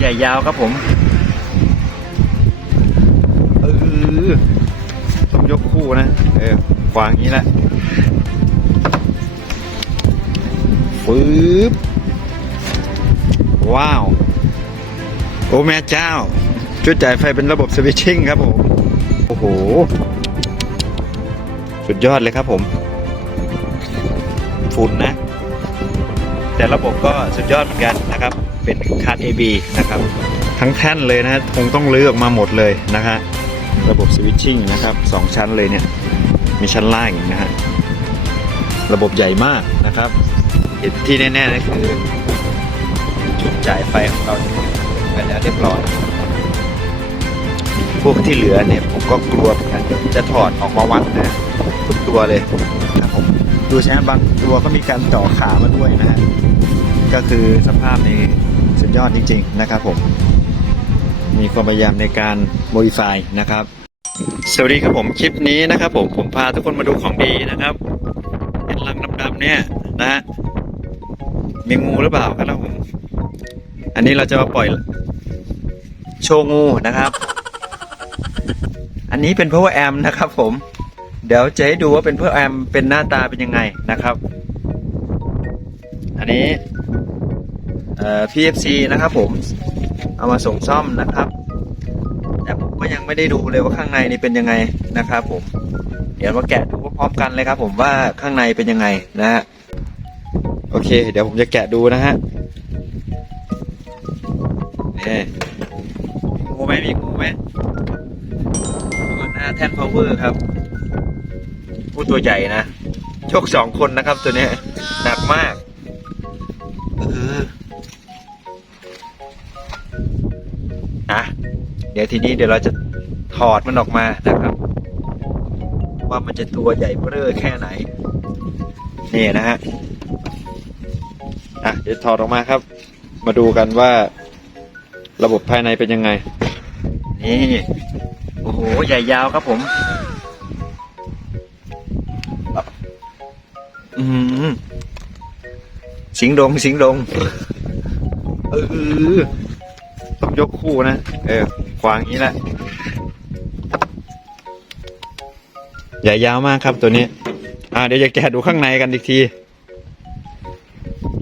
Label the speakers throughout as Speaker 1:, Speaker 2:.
Speaker 1: ใหญ่ยาวครับผมเออต้องยกคู่นะ เออวางอย่างนี้แหละฟืบว้าว โอ้แม่เจ้า ชุดจ่ายไฟเป็นระบบสวิตชิ่งครับผม โอ้โห สุดยอดเลยครับผม ฝุ่นนะ แต่ระบบก็สุดยอดเหมือนกันนะครับ เป็นคาร์ด AB นะครับ ทั้งแท่นเลยนะฮะคงต้องลื้อออกมาหมดเลยนะฮะระบบสวิตชิ่งนะครับสองชั้นเลยเนี่ย มีชั้นล่างนะฮะระบบใหญ่มากนะครับที่แน่ๆนะคือจุดจ่ายไฟของเราเนี่ยไปแล้วเรียบร้อยพวกที่เหลือเนี่ยผมก็กลัวเหมือนกันจะถอดออกมาวัดนะทุกตัวเลยนะครับผมดูใช่บางตัวก็มีการต่อขามาด้วยนะฮะก็คือสภาพนี้ สุดยอดจริง ๆ นะครับผมมีความพยายามในการ modify นะครับ สวัสดีครับผมคลิปนี้นะครับผมผมพาทุกคนมาดูของดีนะครับเห็นลังดำๆเนี่ยนะฮะมีงูหรือเปล่าครับผมอันนี้เราจะมาปล่อยโชว์งูนะครับ อันนี้เป็น power amp นะครับ ผม เดี๋ยวจะให้ดูว่าเป็น power amp เป็นหน้าตาเป็นยังไงนะครับ อันนี้ PFC นะครับผมเอามาส่งซ่อมนะครับ แต่ผมก็ยังไม่ได้ดูเลยว่าข้างในนี่เป็นยังไงนะครับผมเดี๋ยวมาแกะดูพร้อมกันเลยครับ ผมว่าข้างในเป็นยังไงนะฮะโอเค เดี๋ยวผมจะแกะดูนะฮะนี่มีงูไหมมีงูไหมหน้าแท่นพาวเวอร์ครับผู้ตัวใหญ่นะโชคสองคนนะครับตัวนี้หนักมาก ดี๋ยวทีนี้เดี๋ยวเราจะถอดมันออกมานะครับ ว่ามันจะตัวใหญ่เบ้อแค่ไหนนี่นะฮะอะเดี๋ยวถอดออกมาครับ มาดูกันว่า ระบบภายในเป็นยังไงนี่โอ้โหใหญ่ยาวครับผม อืมสิงดงสิงดงเออต้องยกคู่นะ เออ ขวางนี้แหละใหญ่ยาวมากครับตัวนี้ อ่าเดี๋ยวจะแกะดูข้างในกันอีกที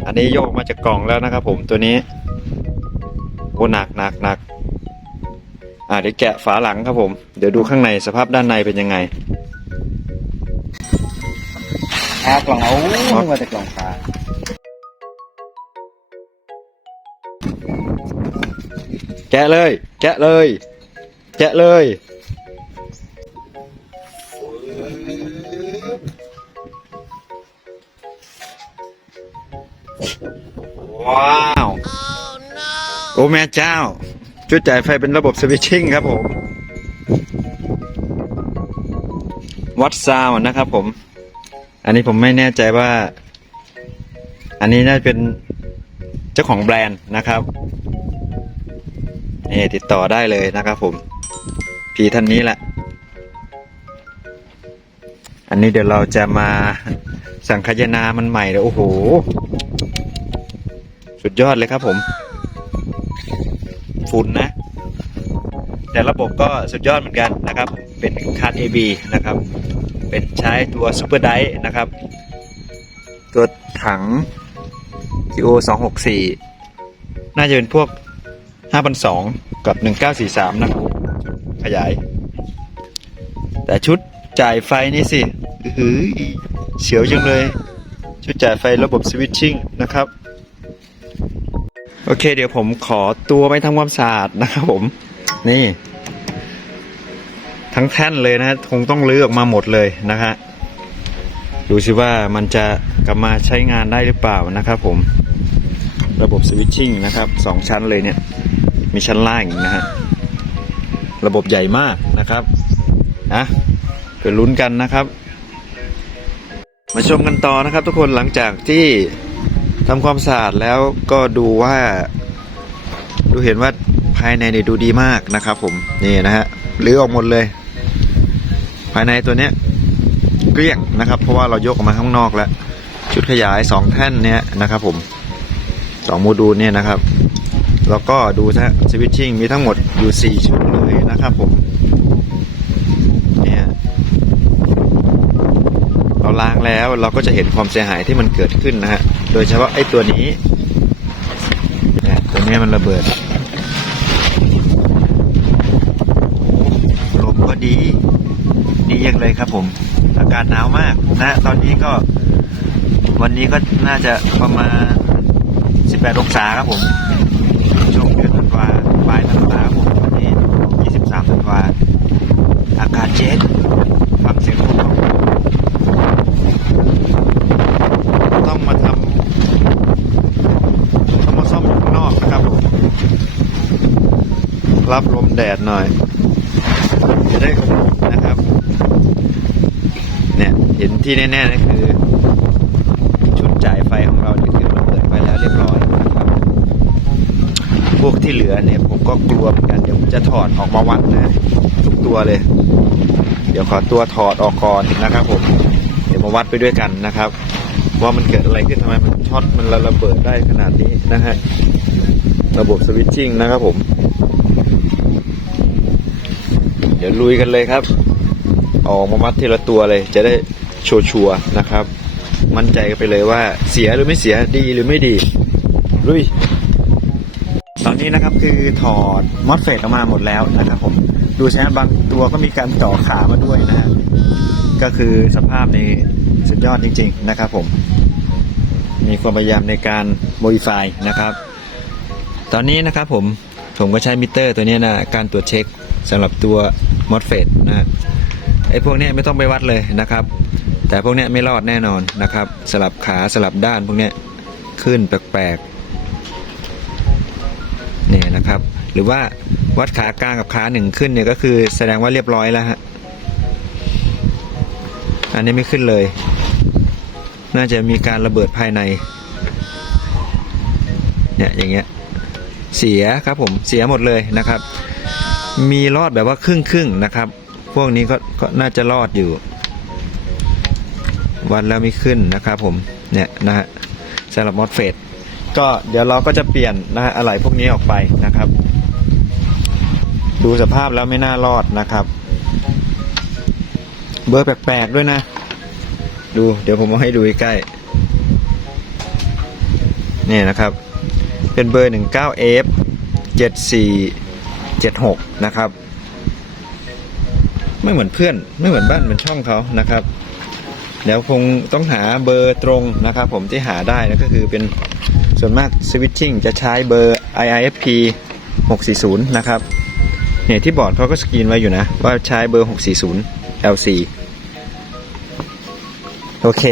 Speaker 1: อันนี้โยกมาจากกล่องแล้วนะครับผมตัวนี้โอ้หนักหนักหนักอ่าเดี๋ยวแกะฝาหลังครับผม เดี๋ยวดูข้างในสภาพด้านในเป็นยังไง
Speaker 2: ขากล่องเอามาแต่กล่องขาะ
Speaker 1: เลย แกะเลย แกะเลยว้าวโอ้แม่เจ้าชุดจ่ายไฟเป็นระบบสวิตชิ่งครับผม วัดซาวน์นะครับผม อันนี้ผมไม่แน่ใจว่า อันนี้น่าจะเป็นเจ้าของแบรนด์นะครับ นี่ติดต่อได้เลยนะครับผม พี่ท่านนี้แหละ อันนี้เดี๋ยวเราจะมาสังขยนามันใหม่เลยโอ้โห สุดยอดเลยครับผม ฝุ่นนะ แต่ระบบก็สุดยอดเหมือนกันนะครับ เป็นคาร์ด AB นะครับ เป็นใช้ตัวซูเปอร์ไดนะครับ ตัวถัง GO 264น่าจะเป็นพวก 5,200กับ 1943 นะครับ ขยาย แต่ชุดจ่ายไฟนี่สิอื้อหือเสียวจังเลย ชุดจ่ายไฟระบบสวิตชิ่งนะครับ โอเค เดี๋ยวผมขอตัวไปทำความสะอาดนะครับผม นี่ ทั้งแท่นเลยนะคงต้องลื้อออกมาหมดเลยนะฮะดูสิว่ามันจะกลับมาใช้งานได้หรือเปล่านะครับผมระบบสวิตชิ่งนะครับสองชั้นเลยเนี่ย มีชั้นล่างอีกนะฮะ ระบบใหญ่มากนะครับนะเดี๋ยวลุ้นกันนะครับ มาชมกันต่อนะครับ ทุกคนหลังจากที่ทำความสะอาดแล้วก็ดูว่า ดูเห็นว่าภายในเนี่ยดูดีมากนะครับ ผมนี่นะฮะรื้อออกหมดเลย ภายในตัวเนี้ยเกลี้ยงนะครับ เพราะว่าเรายกออกมาข้างนอกแล้ว ชุดขยายสองแท่นเนี้ยนะครับ ผมสองโมดูลเนี่ยนะครับ แล้วก็ดูซะสวิตชิ่งมีทั้งหมดอยู่ 4 ชุดเลยนะครับผมเนี่ยเราล้างแล้วเราก็จะเห็นความเสียหายที่มันเกิดขึ้นนะฮะโดยเฉพาะไอ้ตัวนี้เนี่ยตัวนี้มันระเบิดลมก็ดี ดียังเลยครับผมอากาศหนาวมากนะตอนนี้ก็ วันนี้ก็น่าจะประมาณ 18 องศาครับผม นวาปลายธันวาครับผมวันนี้23ธันวาอากาศเย็นฟังเสียงลมต้องมาทำต้องมาซ่อมข้างนอกนะครับ รับลมแดดหน่อย จะได้นะครับ เนี่ย เห็นที่แน่ๆก็คือ ชุดจ่ายไฟของเราเนี่ยคือเราเปิดไปแล้วเรียบร้อยนะครับ พ วกที่เหลือเนี่ยผมก็กลัวเหมือนกันเดี๋ยวจะถอดออกมาวัดนะทุกตัวเลย เดี๋ยวขอตัวถอดออกก่อนนะครับ ผม เดี๋ยวมาวัดไปด้วยกันนะครับ ว่ามันเกิดอะไรขึ้นทำไมมันช็อตมันระเบิดได้ขนาดนี้นะฮะระบบสวิตชิ่งนะครับผม เดี๋ยวลุยกันเลยครับ ออกมามัดทีละตัวเลย จะได้ชัวร์นะครับ มั่นใจกันไปเลยว่าเสียหรือไม่เสียดีหรือไม่ดีลุย นี้นะครับคือถอดมอสเฟตออกมาหมดแล้วนะครับผมดูใช่บางตัวก็มีการต่อขามาด้วยนะฮะก็คือสภาพในสุดยอดจริง ๆ นะครับผม มีความพยายามในการ modify นะครับ ตอนนี้นะครับผมผมก็ใช้มิเตอร์ตัวนี้นะการตรวจเช็คสำหรับตัว MOSFET นะฮะไอ้พวกนี้ไม่ต้องไปวัดเลยนะครับ แต่พวกนี้ไม่รอดแน่นอนนะครับ สลับขาสลับด้านพวกนี้ขึ้นแปลกๆ นี่ยนะครับ หรือว่าวัดขากลางกับขาหนึ่งขึ้นเนี่ยก็คือแสดงว่าเรียบร้อยแล้วฮะอันนี้ไม่ขึ้นเลย น่าจะมีการระเบิดภายใน เนี่ยอย่างเงี้ย เสียครับผม เสียหมดเลยนะครับ มีรอดแบบว่าครึ่งครึ่งนะครับ พวกนี้ก็ก็น่าจะรอดอยู่ วันแล้วไม่ขึ้นนะครับผม เนี่ยนะฮะสำหรับมอสเฟต ก็เดี๋ยวเราก็จะเปลี่ยนนะฮะอะไรพวกนี้ออกไปนะครับ ดูสภาพแล้วไม่น่ารอดนะครับ เบอร์แปลกๆด้วยนะ ดูเดี๋ยวผมเอาให้ดูใกล้นี่นะครับ เป็นเบอร์ 19F 7476 นะครับ ไม่เหมือนเพื่อน ไม่เหมือนบ้านเหมือนช่องเขานะครับ เดี๋ยวคงต้องหาเบอร์ตรงนะครับ ผมที่หาได้นะก็คือเป็น ส่วนมากสวิตชิ่งจะใช้เบอร์ IIFP 640 นะครับเนี่ยที่บอร์ดเขาก็สกรีนไว้อยู่นะ ว่าใช้เบอร์ 640 LC โอเค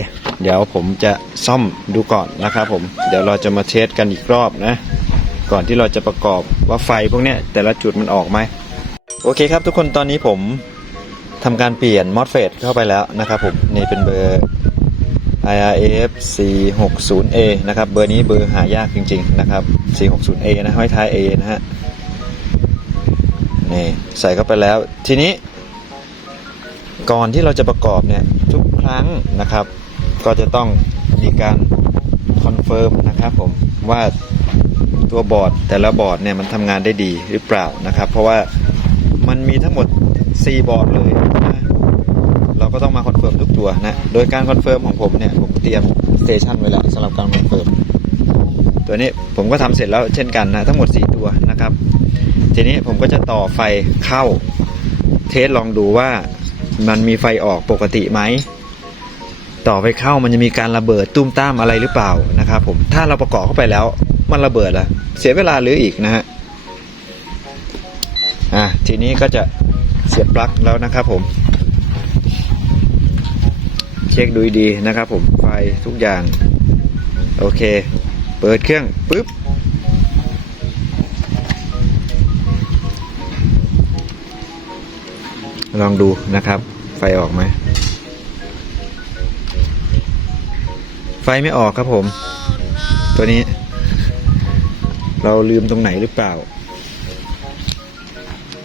Speaker 1: เดี๋ยวผมจะซ่อมดูก่อนนะครับผม เดี๋ยวเราจะมาเทสกันอีกรอบนะ ก่อนที่เราจะประกอบว่าไฟพวกเนี้ยแต่ละจุดมันออกไหม โอเคครับทุกคนตอนนี้ผมทำการเปลี่ยนมอสเฟตเข้าไปแล้วนะครับผม นี่เป็นเบอร์ IRF 460A นะครับเบอร์นี้เบอร์หายากจริงๆนะครับ 460A นะห้อยท้าย A นะฮะนี่ใส่เข้าไปแล้ว ทีนี้ ก่อนที่เราจะประกอบเนี่ยทุกครั้งนะครับ ก็จะต้องมีการคอนเฟิร์มนะครับผมว่าตัวบอร์ดแต่ละบอร์ดเนี่ยมันทำงานได้ดีหรือเปล่านะครับ เพราะว่ามันมีทั้งหมด 4 บอร์ดเลย ก็ต้องมาคอนเฟิร์มทุกตัวนะ โดยการคอนเฟิร์มของผมเนี่ยผมเตรียมสเตชันไว้แล้วสำหรับการคอนเฟิร์มตัวนี้ผมก็ทำเสร็จแล้วเช่นกันนะทั้งหมด 4 ตัวนะครับ ทีนี้ผมก็จะต่อไฟเข้าเทสลองดูว่ามันมีไฟออกปกติไหมต่อไฟเข้ามันจะมีการระเบิดตุ้มต้ามอะไรหรือเปล่านะครับผมถ้าเราประกอบเข้าไปแล้วมันระเบิดละเสียเวลาหรืออีกนะฮะอะทีนี้ก็จะเสียบปลั๊กแล้วนะครับผม เช็คดูดีนะครับผมไฟทุกอย่าง โอเค เปิดเครื่องปุ๊บลองดูนะครับ ไฟออกไหมไฟไม่ออกครับผม ตัวนี้ เราลืมตรงไหนหรือเปล่า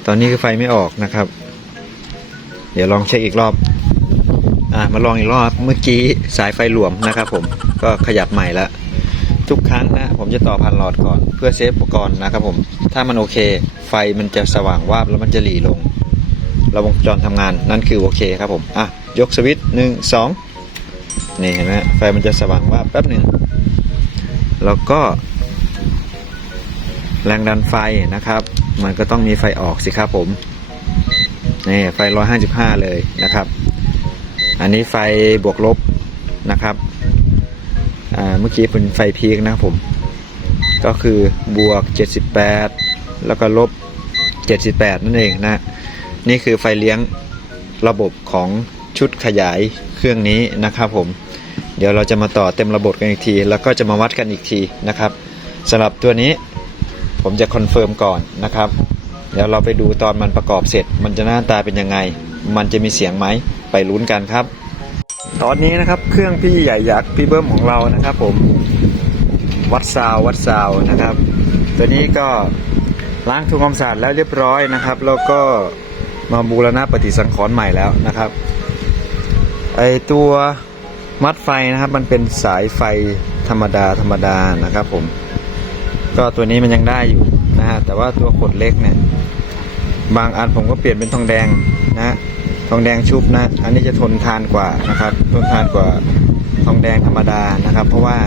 Speaker 1: ตอนนี้คือไฟไม่ออกนะครับ เดี๋ยวลองเช็คอีกรอบ อะมาลองอีกรอบเมื่อกี้สายไฟหลวมนะครับ ผมก็ขยับใหม่ละทุกครั้งนะผมจะต่อพันหลอดก่อน เพื่อเซฟอุปกรณ์นะครับผมถ้ามันโอเค ไฟมันจะสว่างวาบแล้วมันจะหลีลงระวงจรทำงานนั่นคือโอเคครับผมอะยกสวิตช์หนึ่งสองนี่เห็นไหมไฟมันจะสว่างวาบแป๊บหนึ่งแล้วก็ แรงดันไฟนะครับ มันก็ต้องมีไฟออกสิครับผมนี่ไฟ 155 เลยนะครับ อันนี้ไฟบวกลบนะครับเมื่อกี้เป็นไฟพีคนะผม ก็คือบวก 78 แล้วก็ลบ 78 นั่นเองนะ นี่คือไฟเลี้ยงระบบของชุดขยายเครื่องนี้นะครับผม เดี๋ยวเราจะมาต่อเต็มระบบกันอีกที แล้วก็จะมาวัดกันอีกทีนะครับสำหรับตัวนี้ผมจะคอนเฟิร์มก่อนนะครับ เดี๋ยวเราไปดูตอนมันประกอบเสร็จ มันจะหน้าตาเป็นยังไง มันจะมีเสียงไหม ไปลุ้นกันครับ ตอนนี้นะครับเครื่องพี่ใหญ่ยักษ์พี่เบิ้มของเรานะครับ ผมวัดซาววัดซาวนะครับ ตัวนี้ก็ล้างทำความสะอาดแล้วเรียบร้อยนะครับ แล้วก็มาบูรณะปฏิสังขรณ์ใหม่แล้วนะครับไอตัวมัดไฟนะครับมันเป็นสายไฟธรรมดาธรรมดานะครับ ผม ก็ตัวนี้มันยังได้อยู่นะฮะแต่ว่าตัวขดเล็กเนี่ย บางอันผมก็เปลี่ยนเป็นทองแดงนะ ทองแดงชุบนะ อันนี้จะทนทานกว่านะครับทนทานกว่าทองแดงธรรมดานะครับ เพราะว่า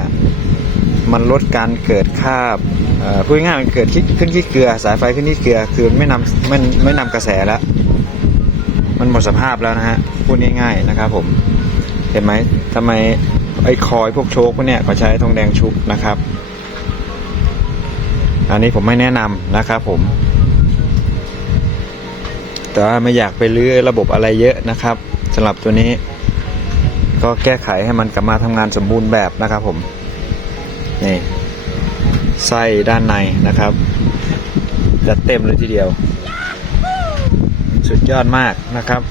Speaker 1: มันลดการเกิดคาบอ่อพูดง่ายๆมันเกิดขึ้นที่เกลือ สายไฟขึ้นที่เกลือ คือไม่นำไม่ไม่นำกระแสแล้ว มันหมดสภาพแล้วนะฮะพูดง่ายๆนะครับ ผมเห็นไหมทำไมไอ้คอยพวกโชคพวกเนี้ยเขาใช้ทองแดงชุบนะครับ อันนี้ผมไม่แนะนำนะครับผม แต่ว่าไม่อยากไปลื้อระบบอะไรเยอะนะครับสำหรับตัวนี้ ก็แก้ไขให้มันกลับมาทำงานสมบูรณ์แบบนะครับผมนี่ไส้ด้านในนะครับจัดเต็มเลยทีเดียว สุดยอดมากนะครับ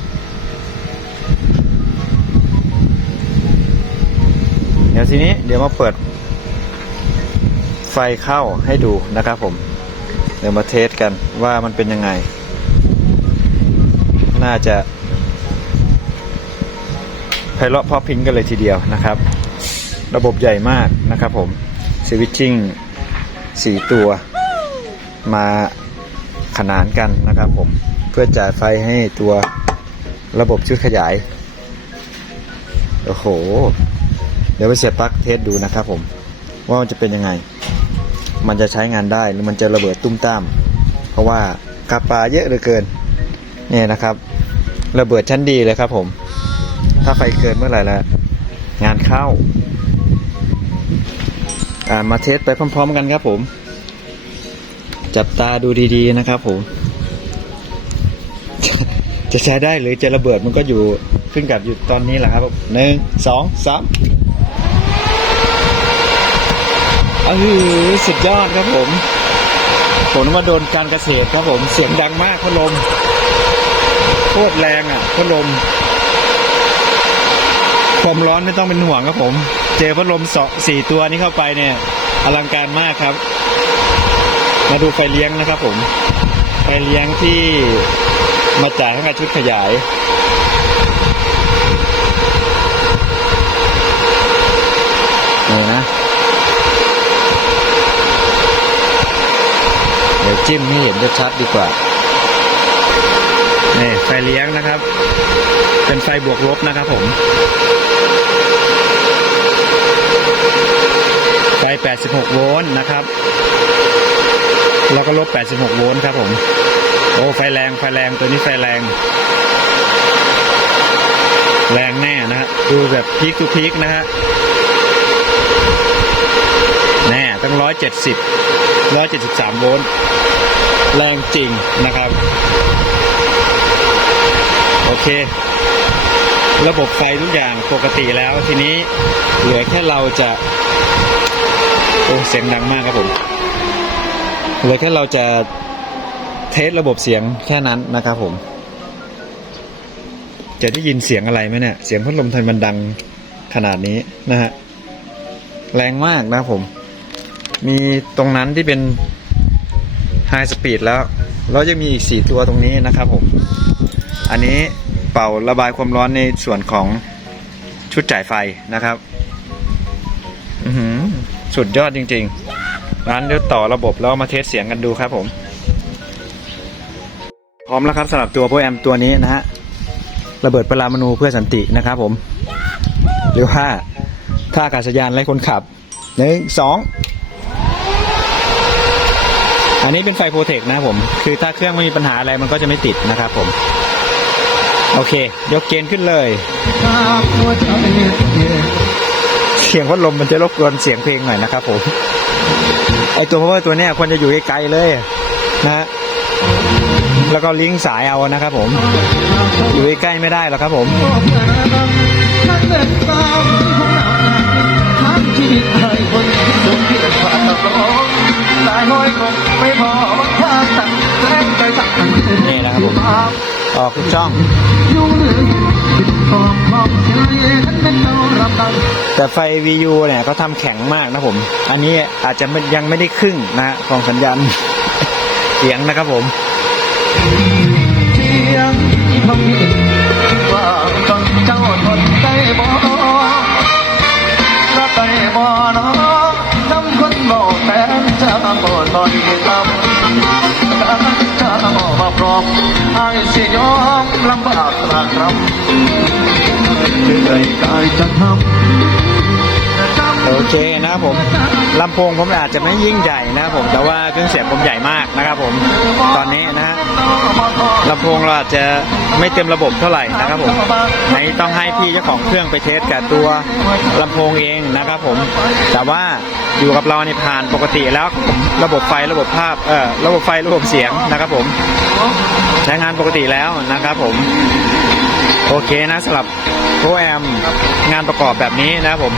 Speaker 1: เดี๋ยวทีนี้เดี๋ยวมาเปิด ไฟเข้าให้ดูนะครับผม เดี๋ยวมาเทสกันว่ามันเป็นยังไง น่าจะไพเราะเพอพิงกันเลยทีเดียวนะครับ ระบบใหญ่มากนะครับผมสวิตชิ่งสี่ตัวมาขนานกันนะครับผมเพื่อจ่ายไฟให้ตัวระบบชุดขยาย โอ้โห เดี๋ยวไปเสียบปลั๊กเทสดูนะครับผม ว่ามันจะเป็นยังไง มันจะใช้งานได้หรือมันจะระเบิดตุ้มตาม เพราะว่ากาปลาเยอะเหลือเกิน เนี่ยนะครับ ระเบิดชั้นดีเลยครับผม ถ้าไฟเกินเมื่อไหร่ละงานเข้า อ่ามาเทสไปพร้อม ๆ กันครับผม จับตาดูดีๆนะครับผม จะใช้ได้หรือจะระเบิดมันก็อยู่ขึ้นกับอยู่ตอนนี้แหละครับหนึ่งสองสามเออสุดยอดครับผมผมมาโดนการเกษตรครับผม เสียงดังมากพัดลม โคตรแรงอะพัดลมความร้อนไม่ต้องเป็นห่วงครับผม เจอพัดลมสองสี่ตัวนี้เข้าไปเนี่ย อลังการมากครับ มาดูไฟเลี้ยงนะครับผม ไฟเลี้ยงที่มาจ่ายให้กับชุดขยายนี่นะ เดี๋ยวจิ้มให้เห็นชัดดีกว่า ไฟเลี้ยงนะครับ เป็นไฟบวกลบนะครับผม ไฟ 86 โวลต์นะครับ แล้วก็ลบ 86 โวลต์ครับผม โอ้ไฟแรงไฟแรงตัวนี้ไฟแรง แรงแน่นะฮะดูแบบพีคทูพีคนะฮะแน่ตั้ง 170 173 โวลต์แรงจริงนะครับ อเค ระบบไฟทุกอย่างปกติแล้วทีนี้เหลือแค่เราจะ โอ้เสียงดังมากครับผมเหลือแค่เราจะเทสระบบเสียงแค่นั้นนะครับผม จะได้ยินเสียงอะไรไหมเนี่ย เสียงพัดลมไทยมันดังขนาดนี้นะฮะแรงมากนะครับผม มีตรงนั้นที่เป็นไฮสปีดแล้ว แล้วยังมีอีก 4 ตัวตรงนี้นะครับผม อันนี้ เป่าระบายความร้อนในส่วนของชุดจ่ายไฟนะครับสุดยอดจริงๆงั้นเดี๋ยวต่อระบบแล้วมาเทสเสียงกันดูครับผม พร้อมแล้วครับสำหรับตัวโปรแอมตัวนี้นะฮะระเบิดปรามาณูเพื่อสันตินะครับผม หรือว่าท่าอากาศยานไร้คนขับหนึ่งสองอันนี้เป็นไฟโปรเทคนะครับผม คือถ้าเครื่องไม่มีปัญหาอะไรมันก็จะไม่ติดนะครับผม โอเค ยกเกณฑ์ขึ้นเลย เสียงพัดลมมันจะรบกวนเสียงเพลงหน่อยนะครับผมไอตัวพาวเวอร์ตัวเนี้ยควรจะอยู่ไกลๆเลยนะฮะแล้วก็ลิงก์สายเอานะครับผม อยู่ใกล้ๆไม่ได้หรอกครับผม
Speaker 3: ทั้งเดินตามที่ของหนาวทั้งชีวิตให้คนจนเพียงผ่านตะลองตายน้อยคงไม่พอบังคับตัดแรงใจสั่ง
Speaker 1: นี่นะครับผม ออกทุกช่อง
Speaker 3: อยู่เลยติดขอบขอบเฉยทั้งเป็นเรารับดัง
Speaker 1: แต่ไฟ VU เนี่ยเขาทำแข็งมากนะผม อันนี้อาจจะไม่ยังไม่ได้ครึ่งนะฮะของสัญญาณเสียงนะครับผม
Speaker 3: เสียงคำนี้ว่าต้องเจ้าทนได้บ่รับได้บ่เนาะน้ำคนบอกแต่จะบ่ตอนนี้ลำ อมไอ้สิยอมลำบากตรากตรำเหนื่อยกายจะทำ
Speaker 1: โอเคนะครับผมลำโพงผมอาจจะไม่ยิ่งใหญ่นะครับผมแต่ว่าเครื่องเสียงผมใหญ่มากนะครับผมตอนนี้นะฮะลำโพงเราอาจจะไม่เต็มระบบเท่าไหร่นะครับผมไหนต้องให้พี่เจ้าของเครื่องไปเทสกับตัวลำโพงเองนะครับผมแต่ว่า อยู่กับเราในผ่านปกติแล้วระบบไฟระบบภาพเออระบบไฟระบบเสียงนะครับผมใช้งานปกติแล้วนะครับผม โอเคนะสำหรับโปรแอมงานประกอบแบบนี้นะครับผม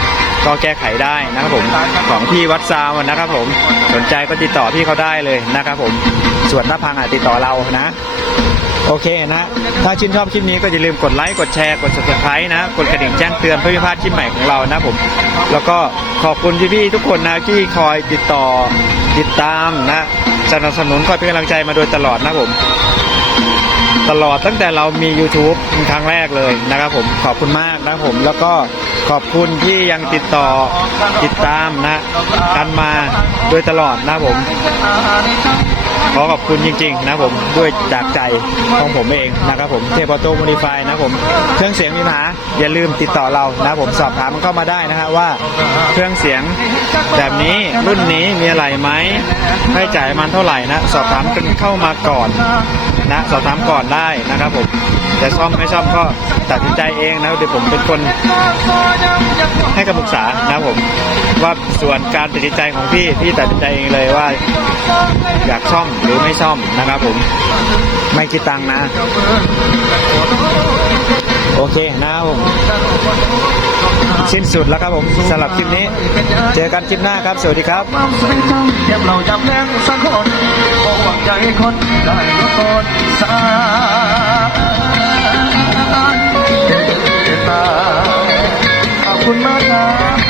Speaker 1: ก็แก้ไขได้นะครับผมของพี่วัดซาวนะครับผมสนใจก็ติดต่อพี่เขาได้เลยนะครับผมส่วนถ้าพังอาจติดต่อเรานะ โอเคนะ ถ้าชื่นชอบคลิปนี้ก็อย่าลืมกดไลค์กดแชร์กด subscribe นะ กดกระดิ่งแจ้งเตือนเพื่อไม่พลาดคลิปใหม่ของเรานะผม แล้วก็ขอบคุณพี่ๆทุกคนนะที่คอยติดต่อติดตามนะสนับสนุนคอยเป็นกำลังใจมาโดยตลอดนะผม ตลอดตั้งแต่เรามี YouTube ครั้งแรกเลยนะครับผมขอบคุณมากนะผมแล้วก็ขอบคุณที่ยังติดต่อติดตามนะ กันมาโดยตลอดนะผม ขอขอบคุณจริง ๆ นะผมด้วยจากใจของผมเองนะครับผมเทปโตโมดิฟายนะผมเครื่องเสียงมีปัญหาอย่าลืมติดต่อเรานะผมสอบถามเข้ามาได้นะฮะว่าเครื่องเสียงแบบนี้รุ่นนี้มีอะไรไหมให้จ่ายมันเท่าไหร่นะสอบถามกันเข้ามาก่อนนะสอบถามก่อนได้นะครับผมจะซ่อมไม่ซ่อมก็ตัดสินใจเองนะเดี๋ยวผมเป็นคนให้คำปรึกษานะผม ว่าส่วนการตัดใจของพี่พี่ตัดใจเองเลยว่า อยากซ่อมหรือไม่ซ่อมนะครับ ผม ไม่คิดตังนะ โอเคนะครับผมสิ้นสุดแล้วครับผมสำหรับคลิปนี้ เจอกันคลิปหน้าครับ สวัสดีครับ
Speaker 3: คุณมากครับ